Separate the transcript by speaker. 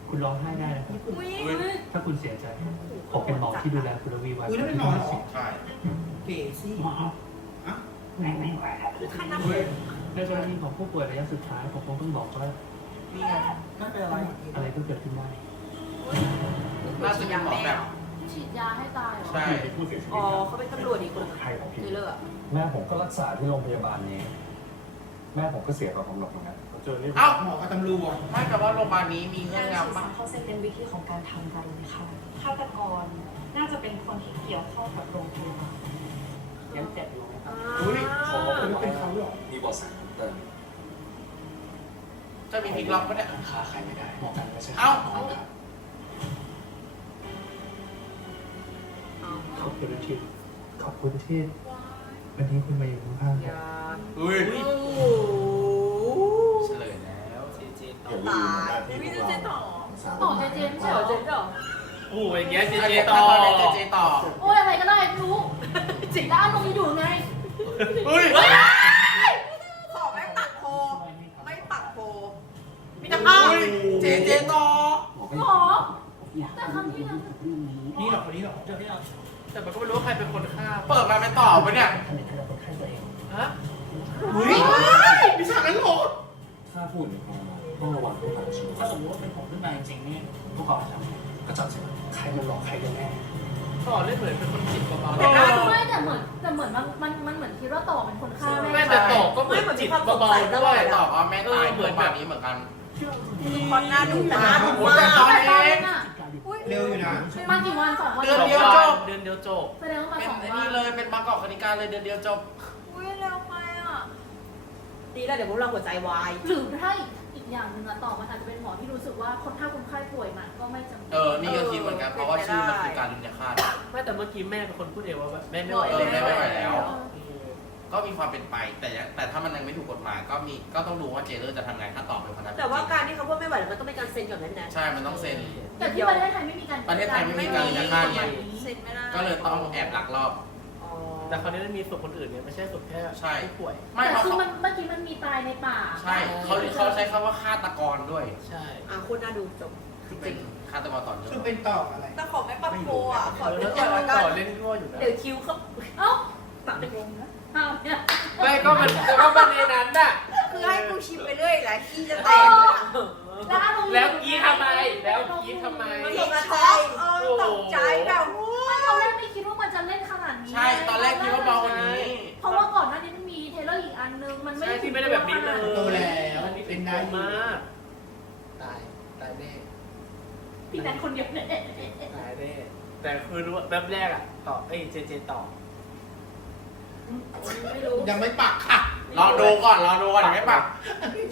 Speaker 1: คุณร้องไห้ได้นะครับถ้าคุณเสียใจผมเป็นหมอที่ดูแลคุณระวีไว้
Speaker 2: อุ้ยนั่นเป็นหมอเหรอ
Speaker 3: ใช่
Speaker 2: เก๋สิ
Speaker 1: หมอ
Speaker 2: อ่ะ
Speaker 1: ในกรณีของผู้ป่วยระยะสุดท้ายผมคงต้องบอกว่า
Speaker 2: นี่ไงนั่นเป็นอะไร
Speaker 1: อะไรก็เกิดขึ้นได้
Speaker 3: น่าจะเป็นหมอแบบ
Speaker 4: ฉีดยาให้ตายเหรอ
Speaker 3: ใช่
Speaker 5: อ๋อเขาเป็นตำรวจอีกคน
Speaker 6: ใครของพี่
Speaker 5: นี่เลยอะ
Speaker 6: แม่ผมก็รักษาที่โรงพยาบาลนี้ แม่ผมก็เสียกับผมหรอกเหมือนกันเจอนี่
Speaker 3: เอ้า
Speaker 2: หมอกับตำรวจ
Speaker 3: ไม่แต่ว่าโรงพยาบาลนี้มีเงื่
Speaker 7: กา
Speaker 3: อน
Speaker 7: ร
Speaker 3: งำ
Speaker 7: สื่อ
Speaker 3: ปะ
Speaker 7: สารเข้าเส้นเป็นวิธีของการทำกันค่ะฆาตกรน่าจะเป็นคนที่เกี่ยวข้องกับโรงพยาบาล
Speaker 1: ยังเจ็บอยู่ไหมครับ
Speaker 3: อุ้ย
Speaker 6: ผมบอก
Speaker 2: ไม่เป็นเขาหรอก
Speaker 6: มีเบาะแสเพิ่มเติม
Speaker 3: จะมีพลิกล็อกปะเนี่ย
Speaker 6: ฆ่าใครไม่ได้หมอกันไม่ใช่
Speaker 3: เอ้า
Speaker 6: น้องครับ
Speaker 1: ขอบคุณที่ขอบคุณที่วันนี้คุณมาอยู่ข้างๆผม
Speaker 5: ยา
Speaker 3: อุ้ย
Speaker 5: โอ้โห
Speaker 3: เฉลยแล้วเจเจต่อ
Speaker 6: อย่าลืมหน้าที่พวกเรา
Speaker 4: ต่อเจเจไม่ใช่เหรอเจเจเหรอ
Speaker 8: โอ้ยอย่างเงี้ยเจ
Speaker 3: อัน
Speaker 8: เจ
Speaker 3: นี้
Speaker 8: ต่
Speaker 3: ต่
Speaker 8: อ
Speaker 3: อเจเจต่อ
Speaker 4: โอ้ยอะไรก็ได้ไม่รู้จิตแล้วอารมณ์จะอยู่ไง
Speaker 3: อุ้ย
Speaker 5: ขอไม่ปักโพไม่ปักโพ
Speaker 3: มีแต่อ้าวเจเจต่อ
Speaker 4: หมอแต่คำที่เรา
Speaker 2: นี่หรอคนนี้หรอ
Speaker 8: แต่มันก็ไม่รู้ว่าใครเป็นคนฆ่า
Speaker 3: เปิดมาเป็นต่อปะเนี่ย
Speaker 1: ทำให้เธอคนไข้ตัวเอง
Speaker 8: ฮะ
Speaker 3: อุ้ยมีฉากนั้นเหรอ
Speaker 6: ถ้าพูดในคอต้องระวังพวกเราใช่ไหม
Speaker 1: ถ้าสมมติว่าเป็นผมขึ้นมาจริงๆเนี่ยพวกเขาทำก็จับสิใครมันหลอกใครกันแน่
Speaker 8: ต่อเล่นเหมือนเป็นคนจิตเบาๆ
Speaker 4: แต่
Speaker 8: นะ
Speaker 4: ไม่แต่เหมือนมันเหมือนคิดว่าต่อเป็นคนฆ่า
Speaker 8: ไม่แต่ต่อก็เหมือนจิตเบาๆด้วย
Speaker 3: ต่อว่าแม่ตายเหมือนแบบนี้เหมือนกัน
Speaker 5: พอหน้าดุแต่หน้าดุ
Speaker 3: โอ้
Speaker 5: มาย ก
Speaker 3: ตอนนี้
Speaker 2: เร็วอยู่นะ
Speaker 4: มากี่วัน2 วัน
Speaker 3: เดือนเดียวจบ
Speaker 8: เดือนเดียวจบ
Speaker 4: แสดงว่ามา
Speaker 3: เป็น
Speaker 4: 2
Speaker 3: ไอ้
Speaker 4: วั
Speaker 3: นี่
Speaker 4: น
Speaker 3: เลยเป็นบางกอกคณิกาเลยเดือนเดียวจบ
Speaker 4: อุ้ยเร็วไปอ่ะ
Speaker 5: ดีแล้วเดี๋ยวพวกเราหัวใจวาย
Speaker 4: หรือถ้าอีกอย่างหนึ่งอะต่อมันอาจจะเป็นหมอที่รู้สึกว่าคนถ้าคนไข้ป่วยมาก็ไม่จำเป็น
Speaker 3: นี่ก็คิดเหมือนกันเพราะว่าชื่อมันคือการลุนยาฆ่า
Speaker 8: ไม่แต่เมื่อกี้แม่เป็นคนพูดเองว่าแบบแม่ไม่ไหว
Speaker 3: แม่ไม่ไหวแล้ว
Speaker 4: เออ
Speaker 3: ก็มีความเป็นไปแต่ถ้ามันยังไม่ถูกกฎหมายก็ต้องดูว่าเจเลอร์จะทำไงถ้าตอบเป็นคนนั้น
Speaker 5: แต่ว่าการที่เขาพูดไม่ไหวมันต้องมีการเซ็นก่อนนะพี่แนท
Speaker 3: ใช่มันต้องเซ็น
Speaker 4: แต่ที่ประเทศไทยไม่มีการ
Speaker 3: ประเทศไทยไม่มีการลุนยาฆ่าไง
Speaker 5: เซ็นไม่ได้
Speaker 3: ก็เลยต้องแอบลักลอบ
Speaker 5: อ๋อ
Speaker 8: แต่คราวนี้มันมีศพคนอื่นเนี่ยไม่ใช่ศพแค่
Speaker 3: ใช่
Speaker 8: ผู้ป่วย
Speaker 3: ไม่
Speaker 4: แต่
Speaker 3: เพราะ
Speaker 4: คือ
Speaker 3: เขา
Speaker 4: มันเมื่อกี้มันมีตายในป่า
Speaker 3: ใช่เขาใช้คำว่าฆาตกรด้วย
Speaker 8: ใช่
Speaker 5: คุณน่าดูจบจ
Speaker 3: เป็
Speaker 5: ริ
Speaker 3: น
Speaker 5: ง
Speaker 3: ฆาตกรตอนจ
Speaker 2: คือบ เป็นต่ออะไร
Speaker 5: แต่ขอไม่ปักโพอ่ะขอ
Speaker 8: แล้
Speaker 5: เดี๋
Speaker 8: ว
Speaker 5: ยว
Speaker 8: ต่
Speaker 5: ก่
Speaker 8: อ
Speaker 5: อน
Speaker 8: เล่นรั่วอยู่นะ
Speaker 5: เดี๋ยวคิวเขา
Speaker 4: เอ้าตัดไปลงนะอ้าวเนี่ย
Speaker 8: ไม่ก็มันในนั้นน่ะ
Speaker 5: คือให้กูชิมไปเรื่อยแหละขี้จะแตกเลยอ่ะ
Speaker 4: แล้วอารมณ์
Speaker 8: แล้วกี้ทำไมแล้วกี้ทำไม
Speaker 5: ตกใจตกใจแบบ
Speaker 4: ไม่ตอนแรกไม่คิดว่ามันจะเล่นขนาดนี้
Speaker 3: ใช่ตอนแรกคิดว่าเบากว่านี้
Speaker 4: เพราะว่าก่อนหน้านี้มันมีเทเลอร์อีกอันนึงมันไม่
Speaker 8: ใช่ที่ไม่ได้แบบนี้เลย
Speaker 2: โตแล้ว
Speaker 8: อันนี้
Speaker 2: เป็
Speaker 8: เป็น น
Speaker 2: นาย
Speaker 8: มาก
Speaker 1: ตายแน่
Speaker 4: พี่แนนคนเดียวเนี่ย
Speaker 8: ตายแน่แต่คือรู้ว่าแบบแรกอ่ะต่อเจต่อ
Speaker 4: ไม่รู้
Speaker 2: ยังไม่ปักค่ะ
Speaker 3: รอดูก่อนเดี๋ยวไม่ปัก